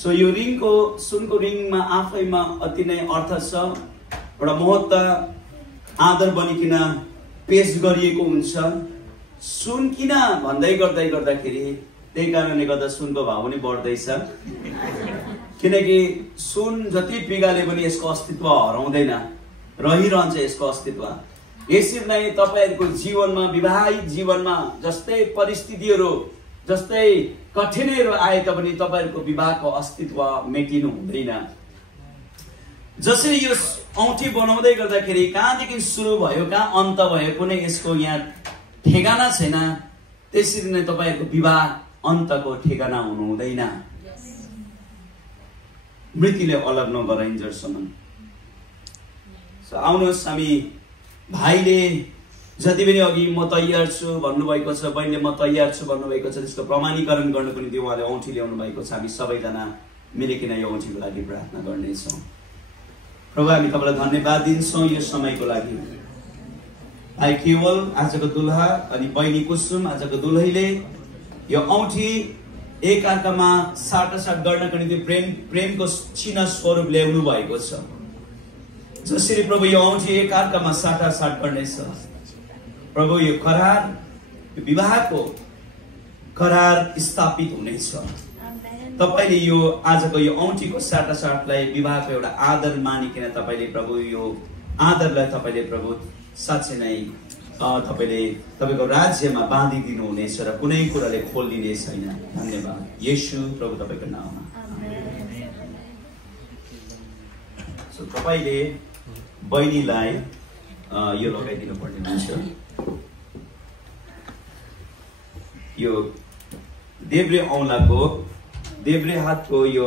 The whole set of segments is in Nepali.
सो यो रिङको सुनको रिङमा आफैमा अति नै अर्थ छ, एउटा महत्त्व आदर बनिकिन पेश गरिएको हुन्छ। सुन किन भन्दै गर्दाखेरि त्यही कारणले गर्दा सुनको भाव पनि बढ्दैछ, किनकि सुन जति पिगाले पनि यसको अस्तित्व हराउँदैन, रहिरहन्छ यसको अस्तित्व। यसरी नै तपाईहरुको जीवनमा, विवाहित जीवनमा जस्तै परिस्थितिहरू, जस्तै कठिनाइहरू आए तापनि तपाईहरुको विवाहको अस्तित्व मेटिनु हुँदैन। जसरी यो औँठी बनाउँदै गर्दाखेरि कहाँदेखि सुरु भयो, कहाँ अन्त भयो, कुनै यसको यहाँ ठेगाना छैन, त्यसरी नै तपाईहरुको विवाह अन्तको ठेगाना हुनु हुँदैन, मृत्युले अलग नगराइन्जेलसम्म। आउनुहोस्, हामी भाइले जति पनि अघि म तयार छु भन्नुभएको छ, बहिनीले म तयार छु भन्नुभएको छ, त्यसको प्रमाणीकरण गर्नको निम्ति उहाँले औँठी ल्याउनु भएको छ। हामी सबैजना मिलिकन यो औँठीको लागि प्रार्थना गर्नेछौँ। प्रभु, हामी तपाईलाई धन्यवाद दिन्छौँ यो समयको लागि। भाइ केवल आजको दुल्हा अनि बहिनी कुसुम आजको दुलहीले यो औँठी एक अर्कामा साटासाट गर्नको निम्ति प्रेमको चिन्ह स्वरूप ल्याउनु भएको छ। जसरी प्रभु यो औँठी एक अर्कामा साटासाट गर्नेछ, प्रभु यो करार, विवाहको करार स्थापित हुनेछ। तपाईले यो आजको यो औँठीको साटासाटलाई विवाहको एउटा आदर मानिकन तपाईले प्रभु यो आदरलाई तपाईले प्रभु साँच्चै नै तपाईको राज्यमा बाँधिदिनु हुनेछ र कुनै कुराले खोलिने छैन। धन्यवाद येशू प्रभु तपाईको नाममा। सो तपाईले बहिनीलाई यो लगाइदिनु पर्ने हुन्छ। यो देब्रे औँलाको देब्रे हातको यो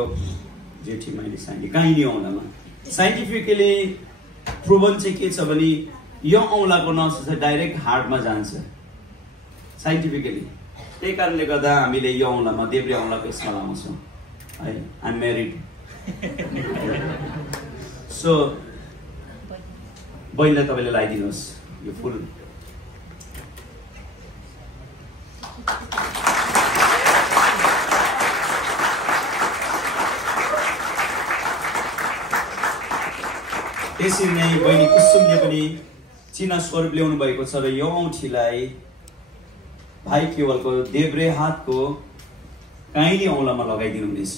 जेठी मैले काइनी औँलामा साइन्टिफिकली प्रुभन चाहिँ के छ भने यो औँलाको नस चाहिँ डाइरेक्ट हार्टमा जान्छ साइन्टिफिकली। त्यही कारणले गर्दा हामीले यो औँलामा देब्रे औँलाको यसमा लाउँछौँ है। आइ एम म्यारिड। सो बहिनीलाई तपाईँले लगाइदिनुहोस् यो फुल। त्यसरी नै बहिनी कुसुमले पनि चिन्ह स्वरूप ल्याउनु भएको छ र यो औँठीलाई भाइ केवलको देब्रे हातको काइनी औँलामा लगाइदिनु हुनेछ।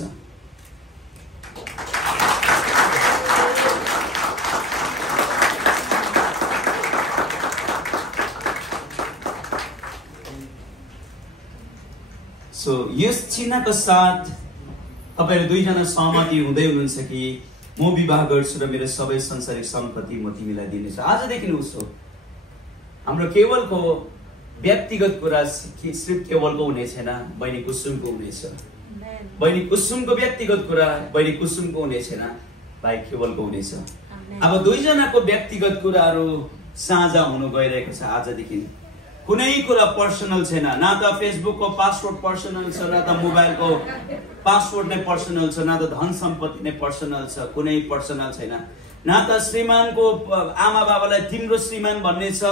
सो यस चिन्हको साथ तपाईहरु दुईजना सहमति हुँदै हुनुहुन्छ कि म विवाह गर्छु र मेरो सबै संसारिक सम्पत्ति म तिमीलाई दिनेछु। आजदेखि उसो हाम्रो केवलको व्यक्तिगत कुरा सिर्फ केवलको हुने छैन, बहिनी कुसुमको हुनेछ। बहिनी कुसुमको व्यक्तिगत कुरा बहिनी कुसुमको हुने छैन, भाइ केवलको हुनेछ। अब दुईजनाको व्यक्तिगत कुराहरू साझा हुनु गइरहेको छ। आजदेखि कुनै कुरा पर्सनल छैन, न त फेसबुकको पासवर्ड पर्सनल छ, न त मोबाइलको पासवर्ड नै पर्सनल छ, न त धन सम्पत्ति नै पर्सनल छ, कुनै पर्सनल छैन। न त श्रीमानको आमा बाबालाई तिम्रो श्रीमान भन्ने छ,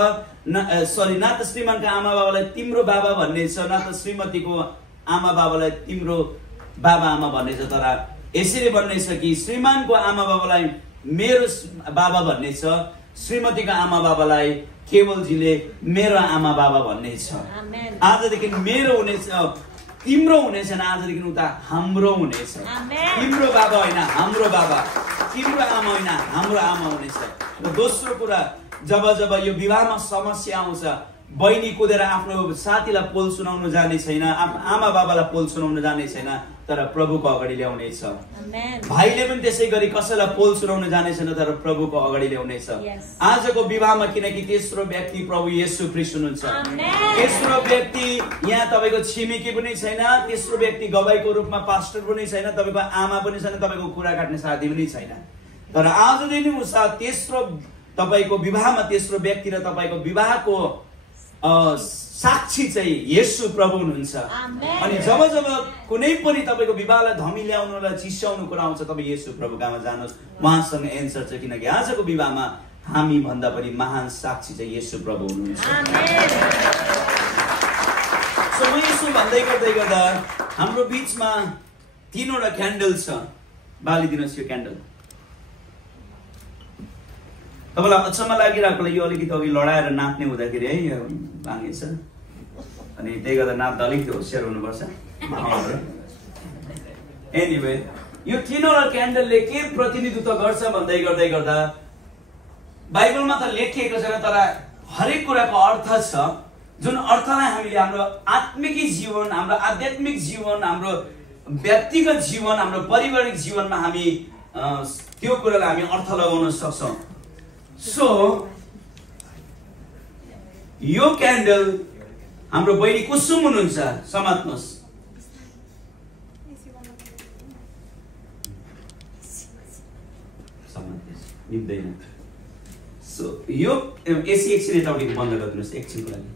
न त श्रीमानको आमा बाबालाई तिम्रो बाबा भन्ने छ, न त श्रीमतीको आमा बाबालाई तिम्रो बाबा आमा भन्ने छ। तर यसरी भन्ने छ कि श्रीमानको आमा बाबालाई मेरो बाबा भन्ने छ, श्रीमतीको आमा बाबालाई केवलजीले मेरो आमा बाबा भन्ने छ। आजदेखि मेरो हुनेछ, तिम्रो हुनेछ, आजदेखि उता हाम्रो हुनेछ। तिम्रो बाबा होइन हाम्रो बाबा, तिम्रो आमा होइन हाम्रो आमा हुनेछ। र दोस्रो कुरा, जब यो विवाहमा समस्या आउँछ, बहिनी कुदेर आफ्नो साथीलाई पोल सुनाउनु जाने छैन, आमा बाबालाई पोल सुनाउनु जाने छैन, तर प्रभुको अगाडि ल्याउनेछ। भाइले पनि त्यसै गरी कसैलाई पोल सुनाउनु जाने छैन, तर प्रभुको अगाडि ल्याउनेछ। आजको विवाहमा किनकि तेस्रो व्यक्ति प्रभु येशू ख्रीष्ट हुनुहुन्छ। तेस्रो व्यक्ति यहाँ तपाईको छिमेकी पनि छैन, तेस्रो व्यक्ति गवाईको रूपमा पास्टर पनि छैन, तपाईको आमा पनि छैन, तपाईको कुरा काट्ने साथी पनि छैन। तर आजदेखि उसा तेस्रो तपाईको विवाहमा तेस्रो व्यक्ति र तपाईको विवाहको साक्षी चाहिँ येशू प्रभु हुनुहुन्छ। अनि जब कुनै पनि तपाईको विवाहलाई धमी ल्याउनुलाई चिस्याउनु कुरा आउँछ, तपाईँ येशू प्रभुकामा जानुहोस्, उहाँसँग एन्सर छ। किनकि आजको विवाहमा हामी भन्दा पनि महान साक्षी चाहिँ येशू प्रभु हुनुहुन्छ। सो म यसो भन्दै गर्दा हाम्रो बीचमा 3वटा क्यान्डल छ, बालिदिनुहोस् यो क्यान्डल। तपाईँलाई अचम्म लागिरहेकोलाई यो अलिकति अघि लडाएर नाप्ने हुँदाखेरि है यो भाँगेछ, अनि त्यही गर्दा नाप्दा अलिकति होसियार हुनुपर्छ। एनिवे यो 3वटा क्यान्डलले के प्रतिनिधित्व गर्छ भन्दै गर्दै गर्दा बाइबलमा त लेखिएको छैन, तर हरेक कुराको अर्थ छ, जुन अर्थलाई हामीले हाम्रो आत्मिकी जीवन, हाम्रो आध्यात्मिक जीवन, हाम्रो व्यक्तिगत जीवन, हाम्रो पारिवारिक जीवनमा हामी त्यो कुरालाई हामी अर्थ लगाउन सक्छौँ। सो यो क्यान्डल हाम्रो बहिनी कुसुम हुनुहुन्छ, समात्नुहोस्। निप्दैन। सो यो एसी एकछिन यताउति बन्द गरिदिनुहोस् एकछिनको लागि।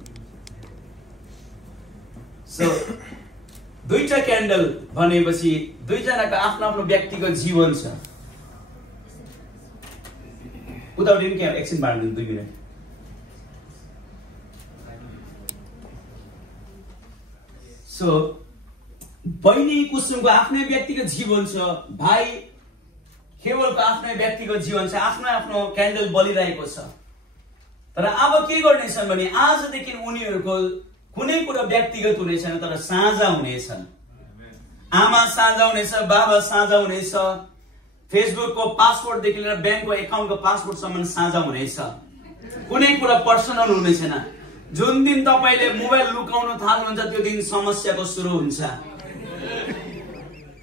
सो 2टा क्यान्डल भनेपछि 2जनाको आफ्नो आफ्नो व्यक्तिगत जीवन छ। उताउति पनि क्या एकछिन बाँड्नु 2 मिनेट। सो बहिनी कुसुमको आफ्नै व्यक्तिगत जीवन छ, भाइ केवलको आफ्नै व्यक्तिगत जीवन छ, आफ्नो आफ्नो क्यान्डल बलिरहेको छ। तर अब के गर्नेछन् भने आजदेखि उनीहरूको कुनै कुरा व्यक्तिगत हुने छैन, तर साझा हुनेछन्। आमा साझा हुनेछ, बाबा साझा हुनेछ, फेसबुकको पासवर्डदेखि लिएर ब्याङ्कको एकाउन्टको पासवर्डसम्म साझा हुनेछ। कुनै कुरा पर्सनल हुने छैन। जुन दिन तपाईँले मोबाइल लुकाउन थाल्नुहुन्छ त्यो दिन समस्याको सुरु हुन्छ।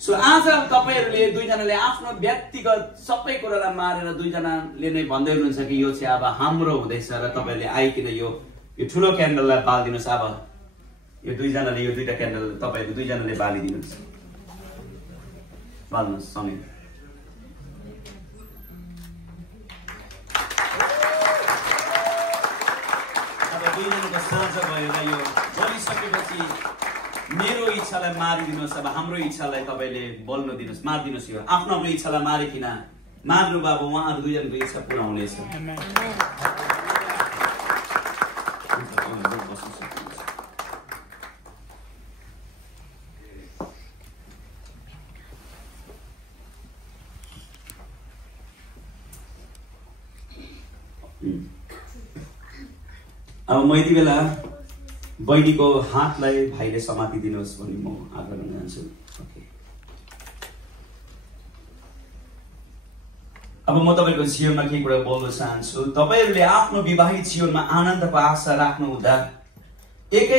सो आज तपाईहरुले 2जनाले आफ्नो व्यक्तिगत सबै कुरालाई मारेर 2जनाले नै भन्दै हुनुहुन्छ कि यो चाहिँ अब हाम्रो हुँदैछ र तपाईहरुले आइकिन यो ठुलो क्यान्डललाई बाल्दिनुस्। अब यो 2जनाले यो 2टा क्यान्डल तपाईहरु 2जनाले बालिदिनुस्। बाल्नुस् सँगै। अब 2जनाको साझा भएर यो बलिसकेपछि मेरो इच्छालाई मारिदिनुहोस्। अब हाम्रो इच्छालाई तपाईले बोल्न दिनुहोस्, मारिदिनुहोस्। यो आफ्नो आफ्नो इच्छालाई मारिकिन मार्नु बाबु उहाँहरु 2जनाको इच्छा पूरा हुनेछ। अब म यति बेला बहिनीको हातलाई भाइले समातिदिनुहोस् भनी म आग्रह गर्न चाहन्छु। अब म तपाईको जीवनमा के कुरा बोल्न चाहन्छु। तपाईहरुले आफ्नो विवाहित जीवनमा आनन्दको आशा राख्नु हुँदा एक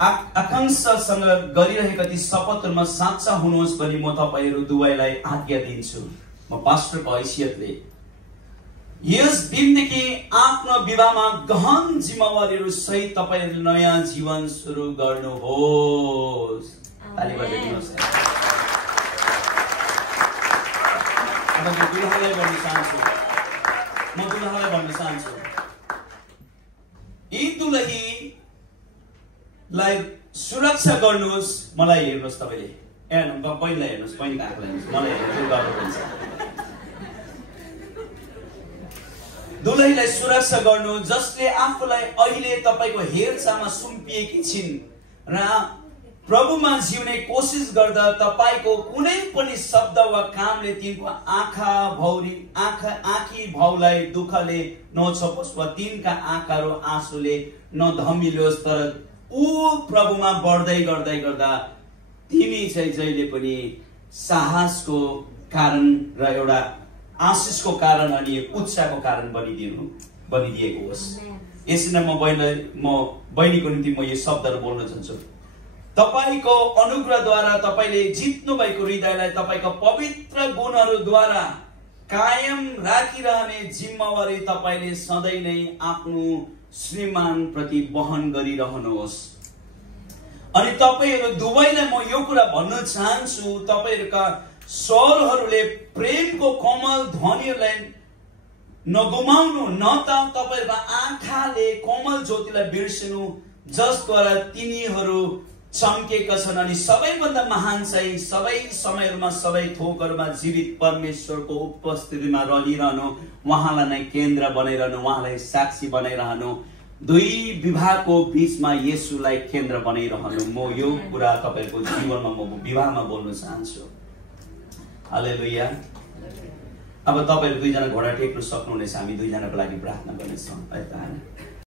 आकांक्षासँग गरिरहेका ती शपथहरुमा साच्चा हुनुहोस् भनी म तपाईहरु दुवैलाई आज्ञा दिन्छु। म पास्टरको हैसियतले यस दिनदेखि आफ्नो विवाहमा गहन जिम्मेवारीहरु सहित तपाईहरुले नयाँ जीवन सुरु गर्नुहोस्। ताली बजाइदिनुहोस्। अब म दुलहालाई भन्न चाहन्छु यी दुलहीलाई सुरक्षा गर्नुहोस्। मलाई हेर्नुहोस् तपाईले, बहिनीलाई हेर्नुहोस्, बहिनीको आँखालाई हेर्नुहोस्, मलाई हेर्नुहोस्। दुलहीलाई सुरक्षा गर्नु जसले आफूलाई अहिले तपाईको हेरचाहमा सुम्पिएकी छिन् र प्रभुमा जिउने कोसिस गर्दा तपाईको कुनै पनि शब्द वा कामले तिनको आँखी भाउलाई दुःखले नछोपोस् वा तिनका आँखाहरू आँसुले नधमिलोस्। तर ऊ प्रभुमा बढ्दै गर्दै गर्दा तिमी चाहिँ जहिले पनि साहसको कारण र एउटा आशिषको कारण अनि उत्साहको कारण बनिदिएको होस्। यसरी म बहिनीको निम्ति म यो शब्दहरू बोल्न चाहन्छु। तपाईको अनुग्रहद्वारा तपाईले जित्नु भएको हृदयलाई तपाईको पवित्र गुणहरूद्वारा कायम राखिरहने जिम्मेवारी तपाईले सधैँ नै आफ्नो श्रीमान प्रति वहन गरिरहनुहोस्। अनि तपाईहरु दुवैलाई म यो कुरा भन्न चाहन्छु, तपाईहरुका स्वरहरूले प्रेमको कोमल ध्वनिलाई नगुमाउनु, न त तपाईहरुको आँखाले कोमल ज्योतिलाई बिर्सिनु जसद्वारा तिनीहरू चम्केका छन्। अनि सबैभन्दा महान चाहिँ सबै समयहरूमा सबै थोकहरूमा जीवित परमेश्वरको उपस्थितिमा रहिरहनु, उहाँलाई नै केन्द्र बनाइरहनु, उहाँलाई साक्षी बनाइरहनु, दुई विवाहको बीचमा येशूलाई केन्द्र बनाइरहनु, म यो कुरा तपाईहरुको जीवनमा म विवाहमा बोल्न चाहन्छु। हालेलुया। अब तपाईहरु दुईजना घोडा टेक्न सक्नुहुनेछ, हामी दुईजनाको लागि प्रार्थना गर्नेछौँ है त।